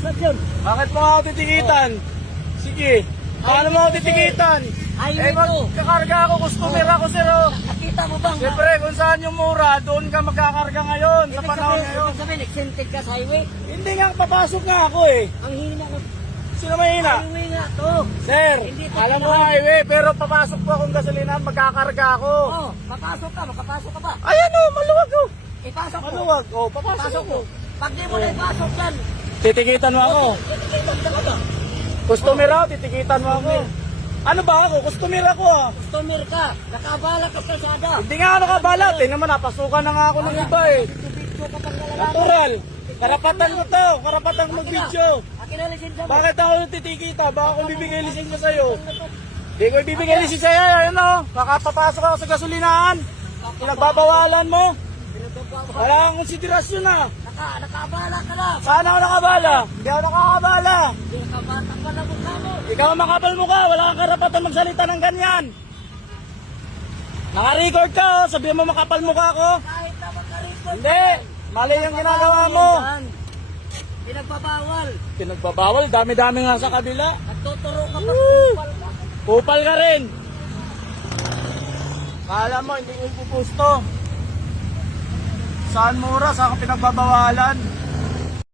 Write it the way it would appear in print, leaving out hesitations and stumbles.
Saan yun? Bakit mo ako titikitan? Sige. Paano mo ako titikitan? Highway Eh, to. magkakarga ako, customer ako, sir. Oh. Nakita mo bang? Siyempre, kung saan yung mura, doon ka magkakarga ngayon, sa panahon ngayon. Ibig sabihin, exempted ka sa highway. Hindi nga, papasok nga ako eh. Ang hina ko. Sino mahina? Highway nga to. Sir, Hindi pa alam mo kailangan. highway, pero papasok po akong gasolinahan, magkakarga ako. Oh, makapasok ka ba? Ayan o, maluwag o. Ipasok mo. Maluwag o, papasok Pasok ko. mo. Pag di mo na ipasok yan, Titikitan mo ako. titikitan ka ba? Customer ako, titikitan mo ako. Ano ba ako? Customer ako ah. Customer ka, nakabala ka sa kalsada. Hindi nga ako nakabalat eh. Naman, napasukan na nga ako ng iba eh. Video ka pang lalaki. Natural. Karapatan ko to. Karapatan ko mag-video. Akin na lisensya mo. Bakit ako titikita? Baka ako bibigay lisensya sa'yo. Hindi ko ibibigay lisensya sa'yo. Ayun o. Kakapapasok ako sa gasolinahan. Pinagbabawalan mo. Wala kang konsiderasyon na. Nakabala ka na. Saan ako nakabala? Hindi ako nakakabala. Nakabata ka na mukha mo. Ikaw ang makapal mo ka. Wala kang karapatan magsalita ng ganyan. Naka-record ka. Oh. Sabihin mo makapal mo ka ako. Kahit na magka-record. Hindi. Mali yung ginagawa mo. Pinagbabawal. Pinagbabawal. Dami-dami nga sa kabila. Nagtuturo ka pa. Woo! Kupal ka. Kupal ka rin. Kala mo, hindi ko ipupusto. Saan mura? Saan ka pinagbabawalan?